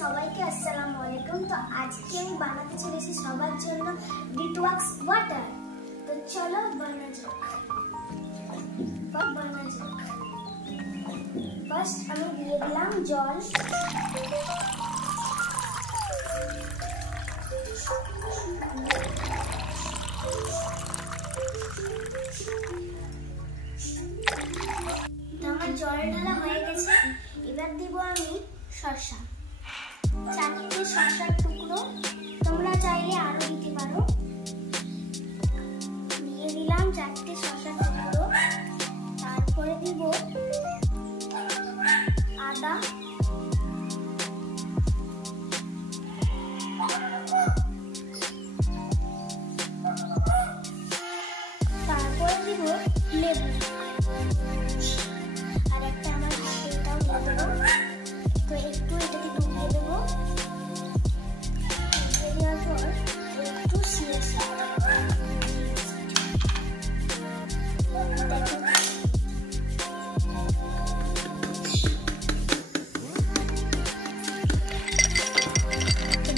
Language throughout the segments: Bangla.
সবাইকে আসসালামু আলাইকুম। তো আজকে আমি বানাতে চলেছি সবার জন্য ডিটক্স ওয়াটার। তো চলো বানা যাক। ফার্স্ট আমি দিয়ে দিলাম জল। তো আমার জল ঢালা হয়ে গেছে। এবার দিব আমি শসা, 4টে শসার টুকরো, তোমরা চাইলে আরো দিতে পারো। দিয়ে দিলাম 4টে শসার টুকরো। তারপরে দিব আদা, তারপরে দিব লেবু, আর একটা আমার হাতেটাও দিয়ে দেবো। তো একটু এটাকে ডুবিয়ে দেবো। ডুবিয়ে দেওয়ার পর একটু সিএসি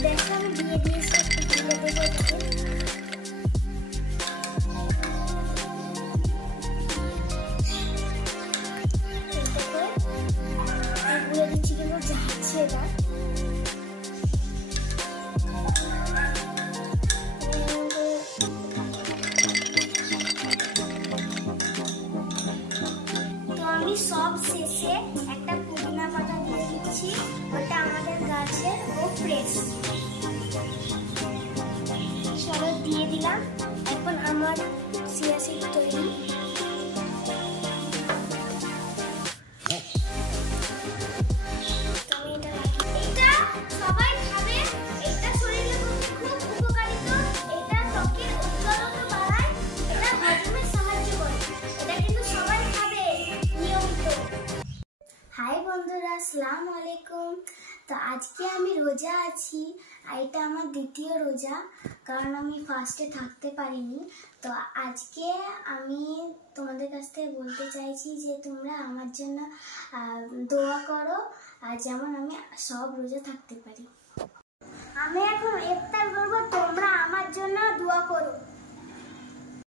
দেখো আমি দিয়ে দিয়েছি। একটু দিয়ে দেবো এটাকে। গুঁড়ো দিচ্ছি কিন্তু যাচ্ছে এবার। তো আমি সব শেষে একটা পুদিনা পাতা দিয়ে দিচ্ছি, ওটা আমাদের গাছের ও ফ্রেশ। চলো দিয়ে দিলাম। এখন আমার চিয়া সিড তৈরি। হাই বন্ধুরা, আসসালামু আলাইকুম। তো আজকে আমি রোজা আছি, আর এটা আমার দ্বিতীয় রোজা, কারণ আমি ফার্স্টে থাকতে পারিনি। তো আজকে আমি তোমাদের কাছ থেকে বলতে চাইছি যে তোমরা আমার জন্য দোয়া করো, আর যেমন আমি সব রোজা থাকতে পারি। আমি এখন ইফতার করবো, তোমরা আমার জন্য দোয়া করো।